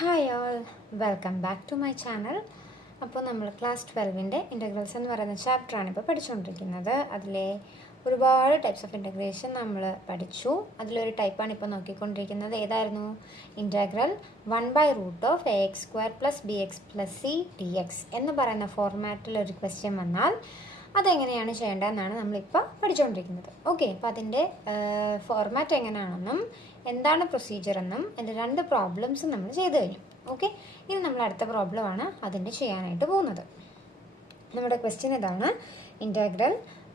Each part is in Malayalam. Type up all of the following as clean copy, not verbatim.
Hi all, welcome back to my channel. അപ്പോൾ നമ്മൾ ക്ലാസ് 12ൻ്റെ ഇൻ്റഗ്രൽസ് എന്ന് പറയുന്ന ചാപ്റ്ററാണ് ഇപ്പോൾ പഠിച്ചുകൊണ്ടിരിക്കുന്നത്. അതിലെ ഒരുപാട് ടൈപ്സ് ഓഫ് ഇൻ്റഗ്രേഷൻ നമ്മൾ പഠിച്ചു. അതിലൊരു ടൈപ്പാണ് ഇപ്പോൾ നോക്കിക്കൊണ്ടിരിക്കുന്നത്. ഏതായിരുന്നു? Integral 1/√AX² + BX + C dx എന്ന് പറയുന്ന ഫോർമാറ്റിൽ ഒരു ക്വസ്റ്റ്യൻ വന്നാൽ അതെങ്ങനെയാണ് ചെയ്യേണ്ടതെന്നാണ് നമ്മളിപ്പോൾ പഠിച്ചുകൊണ്ടിരിക്കുന്നത്. ഓക്കെ, അപ്പോൾ അതിൻ്റെ ഫോർമാറ്റ് എങ്ങനെയാണെന്നും എന്താണ് പ്രൊസീജിയർ എന്നും എൻ്റെ 2 പ്രോബ്ലംസും നമ്മൾ ചെയ്ത് കഴിഞ്ഞു. ഓക്കെ, ഇനി നമ്മൾ അടുത്ത പ്രോബ്ലമാണ് അതിൻ്റെ ചെയ്യാനായിട്ട് പോകുന്നത്. നമ്മുടെ ക്വസ്റ്റ്യൻ ഇതാണ്: ഇൻ്റഗ്രൽ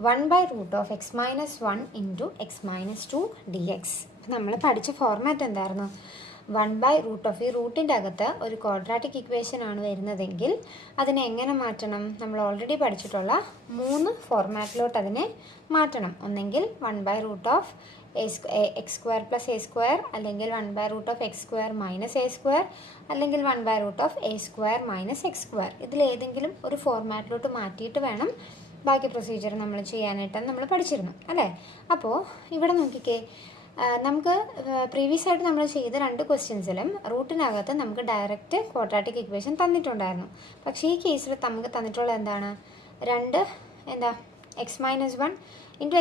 1/√x - 1 × x - 2 dx. നമ്മൾ പഠിച്ച ഫോർമാറ്റ് എന്തായിരുന്നു? 1/√, ഈ റൂട്ടിൻ്റെ അകത്ത് ഒരു ക്വാഡ്രാറ്റിക് ഇക്വേഷൻ ആണ് വരുന്നതെങ്കിൽ അതിനെ എങ്ങനെ മാറ്റണം? നമ്മൾ ഓൾറെഡി പഠിച്ചിട്ടുള്ള 3 ഫോർമാറ്റിലോട്ട് അതിനെ മാറ്റണം. ഒന്നെങ്കിൽ 1/√x² + a², അല്ലെങ്കിൽ 1/√x² - a², അല്ലെങ്കിൽ 1/√a² - x². ഇതിലേതെങ്കിലും ഒരു ഫോർമാറ്റിലോട്ട് മാറ്റിയിട്ട് വേണം ബാക്കി പ്രൊസീജിയർ നമ്മൾ ചെയ്യാനായിട്ടാണ് നമ്മൾ പഠിച്ചിരുന്നു അല്ലേ? അപ്പോൾ ഇവിടെ നോക്കിക്കേ, നമുക്ക് പ്രീവിയസ് ആയിട്ട് നമ്മൾ ചെയ്ത 2 ക്വസ്റ്റ്യൻസിലും റൂട്ടിനകത്ത് നമുക്ക് ഡയറക്റ്റ് ക്വാഡ്രാറ്റിക് ഇക്വേഷൻ തന്നിട്ടുണ്ടായിരുന്നു. പക്ഷേ ഈ കേസിൽ നമുക്ക് തന്നിട്ടുള്ള എന്താണ്? x - 1 ×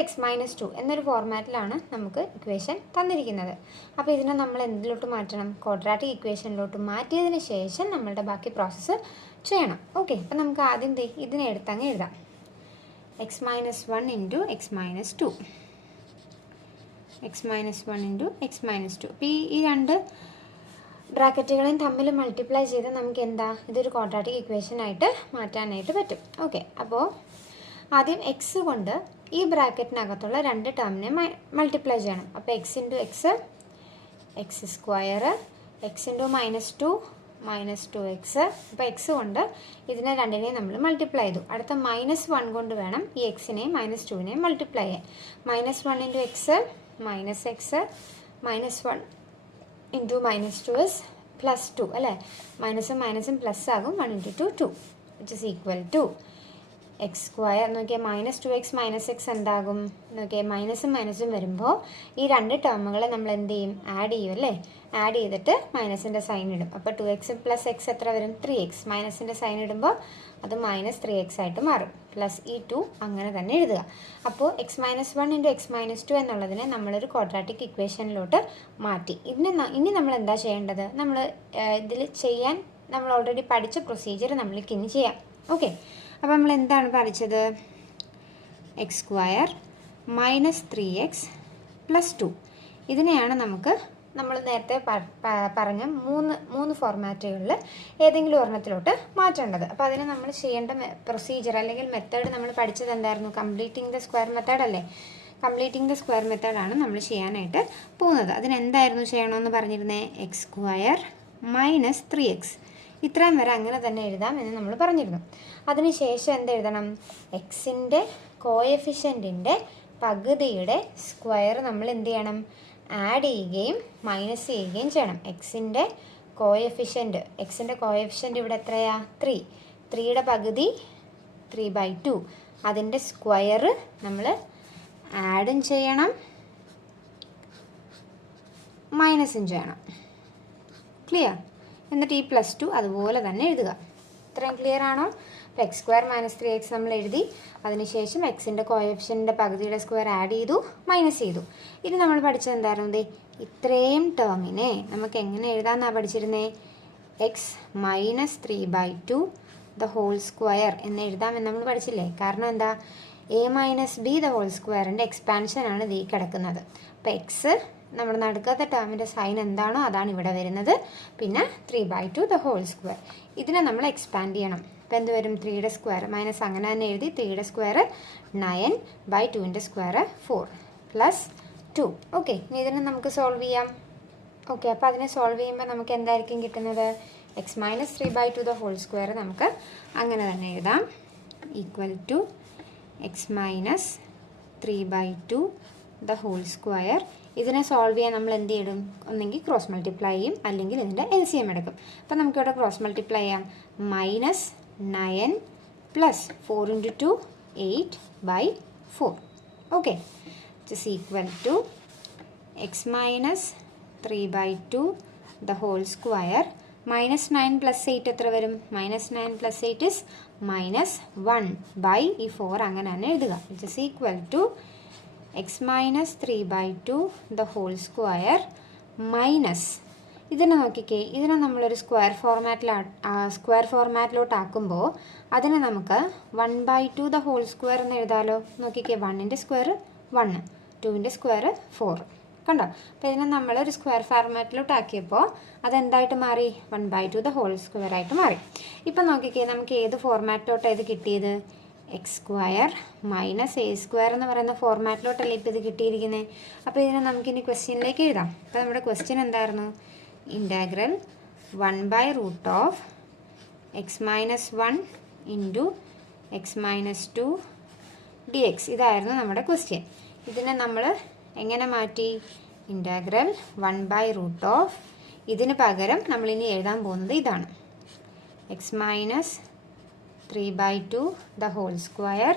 x - 2 എന്നൊരു ഫോർമാറ്റിലാണ് നമുക്ക് ഇക്വേഷൻ തന്നിരിക്കുന്നത്. അപ്പോൾ ഇതിനെ നമ്മൾ എന്തിലോട്ട് മാറ്റണം? ക്വാഡ്രാറ്റിക് ഇക്വേഷനിലോട്ട് മാറ്റിയതിന് ശേഷം നമ്മളുടെ ബാക്കി പ്രോസസ്സ് ചെയ്യണം. ഓക്കെ, അപ്പോൾ നമുക്ക് ആദ്യം ഇതിനെ എടുത്തങ്ങ് എഴുതാം. x - 1 × x - 2, x - 1 × x - 2. അപ്പോൾ ഈ 2 ബ്രാക്കറ്റുകളെയും തമ്മിൽ മൾട്ടിപ്ലൈ ചെയ്ത് നമുക്ക് ഇതൊരു ക്വാഡ്രാറ്റിക് ഇക്വേഷൻ ആയിട്ട് മാറ്റാനായിട്ട് പറ്റും. ഓക്കെ, അപ്പോൾ ആദ്യം എക്സ് കൊണ്ട് ഈ ബ്രാക്കറ്റിനകത്തുള്ള 2 ടേമിനെ മൾട്ടിപ്ലൈ ചെയ്യണം. അപ്പോൾ x × x, x², x × -2 അപ്പോൾ എക്സ് കൊണ്ട് ഇതിനെ 2നെയും നമ്മൾ മൾട്ടിപ്ലൈ ചെയ്തു. അടുത്ത -1 കൊണ്ട് വേണം ഈ എക്സിനെയും -2നെയും മൾട്ടിപ്ലൈ ചെയ്യാൻ. -1 × x -x, -1 × -2 is +2 അല്ലേ? മൈനസും മൈനസും പ്ലസ് ആകും. 1 × 2 2 which is equal to x². നോക്കിയാൽ -2x - x എന്താകും? നോക്കിയാൽ മൈനസും മൈനസും വരുമ്പോൾ ഈ 2 ടേമുകളെ നമ്മൾ എന്ത് ചെയ്യും? ആഡ് ചെയ്യും അല്ലേ? ആഡ് ചെയ്തിട്ട് മൈനസിൻ്റെ സൈൻ ഇടും. അപ്പോൾ 2x + x എത്ര വരും? 3x. മൈനസിൻ്റെ സൈൻ ഇടുമ്പോൾ അത് -3x ആയിട്ട് മാറും. പ്ലസ് ഈ 2 അങ്ങനെ തന്നെ എഴുതുക. അപ്പോൾ x - 1 × x - 2 എന്നുള്ളതിനെ നമ്മളൊരു ക്വാഡ്രാറ്റിക് ഇക്വേഷനിലോട്ട് മാറ്റി. ഇനി നമ്മൾ എന്താ ചെയ്യേണ്ടത്? നമ്മൾ ഇതിൽ ചെയ്യാൻ നമ്മൾ ഓൾറെഡി പഠിച്ച പ്രൊസീജിയർ നമ്മൾക്ക് ഇനി ചെയ്യാം. ഓക്കെ, അപ്പോൾ നമ്മൾ എന്താണ് പഠിച്ചത്? x² - 3x + 2. ഇതിനെയാണ് നമ്മൾ നേരത്തെ പറഞ്ഞ 3 ഫോർമാറ്റുകളിൽ ഏതെങ്കിലും ഒരെണ്ണത്തിലോട്ട് മാറ്റേണ്ടത്. അപ്പോൾ അതിന് നമ്മൾ ചെയ്യേണ്ട പ്രൊസീജിയർ അല്ലെങ്കിൽ മെത്തേഡ് നമ്മൾ പഠിച്ചത് എന്തായിരുന്നു? കംപ്ലീറ്റിംഗ് ദ സ്ക്വയർ മെത്തേഡ് അല്ലേ? കംപ്ലീറ്റിംഗ് ദ സ്ക്വയർ മെത്തേഡാണ് നമ്മൾ ചെയ്യാനായിട്ട് പോകുന്നത്. അതിനെന്തായിരുന്നു ചെയ്യണമെന്ന് പറഞ്ഞിരുന്നേ? x² - 3x. ഇത്രയും വരെ അങ്ങനെ തന്നെ എഴുതാം എന്ന് നമ്മൾ പറഞ്ഞിരുന്നു. അതിനുശേഷം എന്തെഴുതണം? എക്സിൻ്റെ കോഎഫിഷ്യൻറ്റിൻ്റെ പകുതിയുടെ സ്ക്വയർ നമ്മൾ എന്ത് ചെയ്യണം? ആഡ് ചെയ്യുകയും മൈനസ് ചെയ്യുകയും ചെയ്യണം. എക്സിൻ്റെ കോഎഫിഷ്യൻ്റ് ഇവിടെ എത്രയാ? 3. 3യുടെ പകുതി 3/2. അതിൻ്റെ സ്ക്വയർ നമ്മൾ ആഡും ചെയ്യണം മൈനസും ചെയ്യണം. ക്ലിയർ? എന്നിട്ട് ഈ +2 അതുപോലെ തന്നെ എഴുതുക. ഇത്രയും ക്ലിയർ ആണോ? അപ്പോൾ x² - 3x നമ്മൾ എഴുതി. അതിനുശേഷം എക്സിൻ്റെ കോഎഫിഷ്യൻ്റെ പകുതിയുടെ സ്ക്വയർ ആഡ് ചെയ്തു, മൈനസ് ചെയ്തു. ഇത് നമ്മൾ പഠിച്ചത് എന്തായിരുന്നു? ഇത്രയും ടേമിനെ നമുക്ക് എങ്ങനെ എഴുതാമെന്നാണ് പഠിച്ചിരുന്നേ? x - 3/2 the whole square എന്ന് എഴുതാമെന്ന് നമ്മൾ പഠിച്ചില്ലേ? കാരണം എന്താ? a - b the whole squareൻ്റെ എക്സ്പാൻഷനാണ് ഇത് ഈ കിടക്കുന്നത്. അപ്പോൾ എക്സ് നമ്മുടെ നടുക്കത്തെ ടേമിൻ്റെ സൈൻ എന്താണോ അതാണ് ഇവിടെ വരുന്നത്. പിന്നെ 3/2 the whole square. ഇതിനെ നമ്മൾ എക്സ്പാൻഡ് ചെയ്യണം. അപ്പോൾ എന്ത് വരും? 3യുടെ സ്ക്വയർ മൈനസ് അങ്ങനെ തന്നെ എഴുതി. 3യുടെ സ്ക്വയർ 9/2ൻ്റെ സ്ക്വയർ 4 + 2. ഓക്കെ, ഇനി ഇതിനെ നമുക്ക് സോൾവ് ചെയ്യാം. ഓക്കെ, അപ്പോൾ അതിനെ സോൾവ് ചെയ്യുമ്പോൾ നമുക്ക് എന്തായിരിക്കും കിട്ടുന്നത്? x - 3/2 the whole square നമുക്ക് അങ്ങനെ തന്നെ എഴുതാം. Equal to x - 3/2 the whole square. ഇതിനെ സോൾവ് ചെയ്യാൻ നമ്മൾ എന്ത് ചെയ്യും? ഒന്നെങ്കിൽ ക്രോസ് മൾട്ടിപ്ലൈ ചെയ്യും, അല്ലെങ്കിൽ ഇതിൻ്റെ LCM എടുക്കും. അപ്പോൾ നമുക്കിവിടെ ക്രോസ് മൾട്ടിപ്ലൈ ചെയ്യാം. -9 + 4 × 2 8/4. Okay, which is equal to x - 3/2 the whole square -9 + 8 എത്ര വരും? -9 + 8 is -1 by ഈ 4 അങ്ങനെ തന്നെ എഴുതുക. It is equal to x - 3/2 the whole square minus ഇതിനെ നോക്കിക്കേ, ഇതിനെ നമ്മളൊരു സ്ക്വയർ ഫോർമാറ്റിലോട്ട് ആക്കുമ്പോൾ അതിനെ നമുക്ക് 1/2 the whole square എന്ന് എഴുതാമല്ലോ. നോക്കിക്കേ, 1ൻ്റെ സ്ക്വയർ 1, 2ൻ്റെ സ്ക്വയർ 4, കണ്ടോ? അപ്പോൾ ഇതിനെ നമ്മളൊരു സ്ക്വയർ ഫോർമാറ്റിലോട്ട് ആക്കിയപ്പോൾ അതെന്തായിട്ട് മാറി? 1/2 the whole square ആയിട്ട് മാറി. ഇപ്പം നോക്കിക്കേ, നമുക്ക് ഏത് ഫോർമാറ്റിലോട്ടാണ് ഇത് കിട്ടിയത്? x² - a² എന്ന് പറയുന്ന ഫോർമാറ്റിലോട്ടല്ലേ ഇപ്പോൾ ഇത് കിട്ടിയിരിക്കുന്നത്. അപ്പോൾ ഇതിനെ നമുക്കിനി ക്വസ്റ്റ്യനിലേക്ക് എഴുതാം. അപ്പോൾ നമ്മുടെ ക്വസ്റ്റ്യൻ എന്തായിരുന്നു? Integral 1/√of x - 1 into x - 2 dx. ഇതായിരുന്നു നമ്മുടെ ക്വസ്റ്റ്യൻ. ഇതിനെ നമ്മൾ എങ്ങനെ മാറ്റി? ഇൻറ്റഗ്രൽ 1/√of ഇതിന് പകരം നമ്മളിനി എഴുതാൻ പോകുന്നത് ഇതാണ്, x - 3/2 the whole square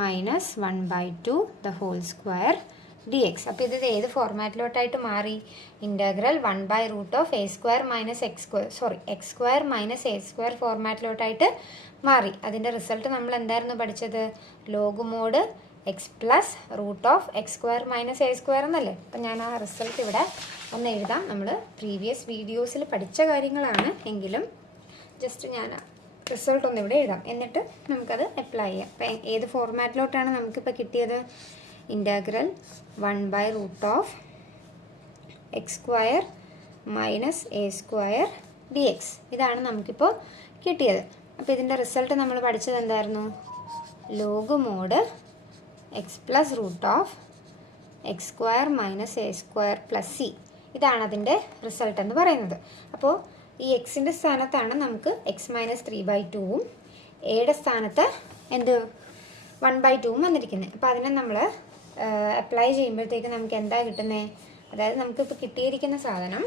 minus 1/2 the whole square dx. അപ്പോൾ ഇത് ഏത് ഫോർമാറ്റിലോട്ടായിട്ട് മാറി? ഇൻറ്റഗ്രൽ 1/√of x² - a² ഫോർമാറ്റിലോട്ടായിട്ട് മാറി. അതിൻ്റെ റിസൾട്ട് നമ്മൾ എന്തായിരുന്നു പഠിച്ചത്? Log mode x + √(x² - a² എന്നല്ലേ. അപ്പം ഞാൻ ആ റിസൾട്ട് ഇവിടെ ഒന്ന് എഴുതാം. നമ്മൾ പ്രീവിയസ് വീഡിയോസിൽ പഠിച്ച കാര്യങ്ങളാണ് എങ്കിലും ജസ്റ്റ് ഞാൻ റിസൾട്ട് ഒന്ന് ഇവിടെ എഴുതാം, എന്നിട്ട് നമുക്കത് അപ്ലൈ ചെയ്യാം. അപ്പം ഏത് ഫോർമാറ്റിലോട്ടാണ് നമുക്കിപ്പോൾ കിട്ടിയത്? Integral 1/√of x² - a² dx. ഇതാണ് നമുക്കിപ്പോൾ കിട്ടിയത്. അപ്പോൾ ഇതിൻ്റെ റിസൾട്ട് നമ്മൾ പഠിച്ചത് എന്തായിരുന്നു? Log mode x + √(x² - a² + c. ഇതാണ് അതിൻ്റെ റിസൾട്ട് എന്ന് പറയുന്നത്. അപ്പോൾ ഈ എക്സിൻ്റെ സ്ഥാനത്താണ് നമുക്ക് x - 3/2ഉം എയുടെ സ്ഥാനത്ത് 1/2ഉം വന്നിരിക്കുന്നത്. അപ്പോൾ അതിനെ നമ്മൾ അപ്ലൈ ചെയ്യുമ്പോഴത്തേക്ക് നമുക്ക് എന്താ കിട്ടുന്നത്? അതായത് നമുക്കിപ്പോൾ കിട്ടിയിരിക്കുന്ന സാധനം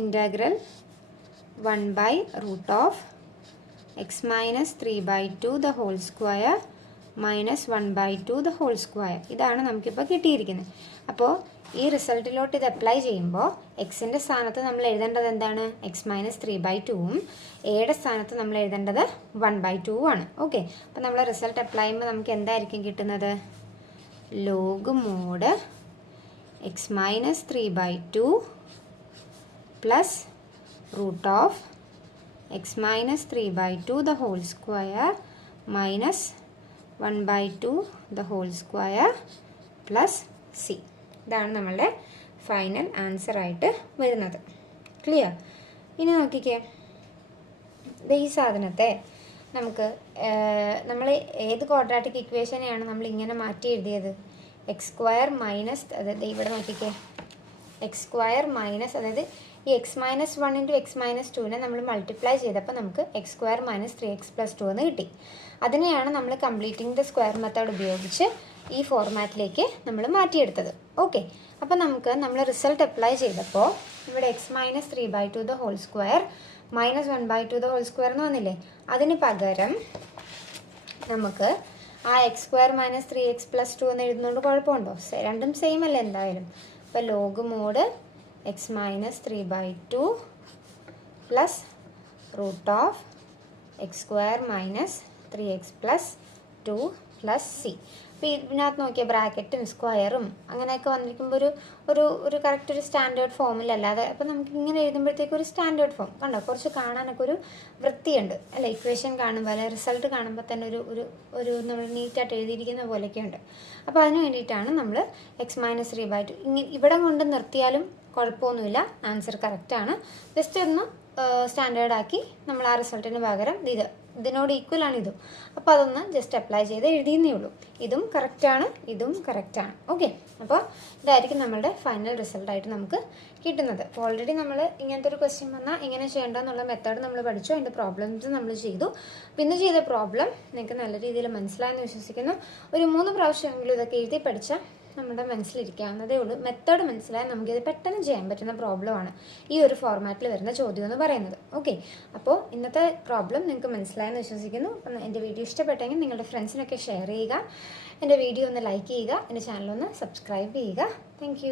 integral 1/√of x - 3/2 the whole square minus 1/2 the whole square. ഇതാണ് നമുക്കിപ്പോൾ കിട്ടിയിരിക്കുന്നത്. അപ്പോൾ ഈ റിസൾട്ടിലോട്ട് ഇത് അപ്ലൈ ചെയ്യുമ്പോൾ എക്സിൻ്റെ സ്ഥാനത്ത് നമ്മൾ എഴുതേണ്ടത് എന്താണ്? x - 3/2ഉം എയുടെ സ്ഥാനത്ത് നമ്മൾ എഴുതേണ്ടത് 1/2ഉം ആണ്. ഓക്കെ, അപ്പോൾ നമ്മൾ റിസൾട്ട് അപ്ലൈ ചെയ്യുമ്പോൾ നമുക്ക് എന്തായിരിക്കും കിട്ടുന്നത്? Log mode x - 3/2 plus √of x - 3/2 the whole square minus 1/2 the whole square plus c. ഇതാണ് നമ്മളുടെ ഫൈനൽ ആൻസർ ആയിട്ട് വരുന്നത്. ക്ലിയർ? ഇനി നോക്കിക്കേ, ഈ സാധനത്തെ നമുക്ക് നമ്മൾ ഏത് ക്വാഡ്രാറ്റിക് ഇക്വേഷനെയാണ് നമ്മൾ ഇങ്ങനെ മാറ്റി എഴുതിയത്? x² മൈനസ്, അതായത് ഇവിടെ നോക്കിക്കേ, x² മൈനസ്, അതായത് ഈ x - 1 × x - 2നെ നമ്മൾ മൾട്ടിപ്ലൈ ചെയ്തപ്പോൾ നമുക്ക് x² - 3x + 2 എന്ന് കിട്ടി. അതിനെയാണ് നമ്മൾ കംപ്ലീറ്റിംഗ് ദ സ്ക്വയർ മെത്തേഡ് ഉപയോഗിച്ച് ഈ ഫോർമാറ്റിലേക്ക് നമ്മൾ മാറ്റിയെടുത്തത്. ഓക്കെ, അപ്പോൾ നമ്മൾ റിസൾട്ട് അപ്ലൈ ചെയ്തപ്പോൾ ഇവിടെ x - 3/2 the whole square minus 1/2 the whole square എന്ന് വന്നില്ലേ? അതിന് പകരം നമുക്ക് ആ x² - 3x + 2 എന്ന് എഴുതുന്നതുകൊണ്ട് കുഴപ്പമുണ്ടോ? രണ്ടും സെയിം അല്ലേ എന്തായാലും. അപ്പോൾ log mode x - 3/2 plus √of x² - 3x + 2 plus c. അപ്പോൾ ഇതിനകത്ത് നോക്കിയാൽ ബ്രാക്കറ്റും സ്ക്വയറും അങ്ങനെയൊക്കെ വന്നിരിക്കുമ്പോൾ ഒരു കറക്റ്റ് ഒരു സ്റ്റാൻഡേർഡ് ഫോമിലല്ലാതെ, അപ്പോൾ നമുക്ക് ഇങ്ങനെ എഴുതുമ്പോഴത്തേക്കും ഒരു സ്റ്റാൻഡേർഡ് ഫോം കണ്ടോ, കുറച്ച് കാണാനൊക്കെ ഒരു വൃത്തിയുണ്ട് അല്ലേ? ഇക്വേഷൻ കാണുമ്പോൾ അല്ലെ റിസൾട്ട് കാണുമ്പോൾ തന്നെ ഒരു നമ്മൾ നീറ്റായിട്ട് എഴുതിയിരിക്കുന്ന പോലെയൊക്കെ ഉണ്ട്. അപ്പോൾ അതിന് വേണ്ടിയിട്ടാണ് നമ്മൾ x - 3/2 ഇവിടെ കൊണ്ട് നിർത്തിയാലും കുഴപ്പമൊന്നുമില്ല, ആൻസർ കറക്റ്റാണ്. ജസ്റ്റ് ഒന്ന് സ്റ്റാൻഡേർഡാക്കി നമ്മൾ ആ റിസൾട്ടിന് പകരം ഇതിനോട് ഈക്വലാണ് ഇതും, അപ്പോൾ അതൊന്ന് ജസ്റ്റ് അപ്ലൈ ചെയ്ത് എഴുതിയെന്നേ ഉള്ളൂ. ഇതും കറക്റ്റാണ്, ഇതും കറക്റ്റാണ്. ഓക്കെ, അപ്പോൾ ഇതായിരിക്കും നമ്മളുടെ ഫൈനൽ റിസൾട്ടായിട്ട് നമുക്ക് കിട്ടുന്നത്. അപ്പോൾ ഓൾറെഡി നമ്മൾ ഇങ്ങനത്തെ ഒരു ക്വസ്റ്റ്യൻ വന്നാൽ എങ്ങനെ ചെയ്യേണ്ടതെന്നുള്ള മെത്തേഡ് നമ്മൾ പഠിച്ചു, അതിൻ്റെ പ്രോബ്ലംസ് നമ്മൾ ചെയ്തു. പിന്നെ ചെയ്ത പ്രോബ്ലം നിങ്ങൾക്ക് നല്ല രീതിയിൽ മനസ്സിലായെന്ന് വിശ്വസിക്കുന്നു. ഒരു 3 പ്രാവശ്യമെങ്കിലും ഇതൊക്കെ എഴുതി പഠിച്ചാൽ നമ്മുടെ മനസ്സിലിരിക്കാവുന്നതേ ഉള്ളൂ. മെത്തേഡ് മനസ്സിലായാൽ നമുക്കിത് പെട്ടെന്ന് ചെയ്യാൻ പറ്റുന്ന പ്രോബ്ലമാണ് ഈ ഒരു ഫോർമാറ്റിൽ വരുന്ന ചോദ്യം എന്ന് പറയുന്നത്. ഓക്കെ, അപ്പോൾ ഇന്നത്തെ പ്രോബ്ലം നിങ്ങൾക്ക് മനസ്സിലായെന്ന് വിശ്വസിക്കുന്നു. അപ്പം എൻ്റെ വീഡിയോ ഇഷ്ടപ്പെട്ടെങ്കിൽ നിങ്ങളുടെ ഫ്രണ്ട്സിനൊക്കെ ഷെയർ ചെയ്യുക, എൻ്റെ വീഡിയോ ഒന്ന് ലൈക്ക് ചെയ്യുക, എൻ്റെ ചാനലൊന്ന് സബ്സ്ക്രൈബ് ചെയ്യുക. താങ്ക്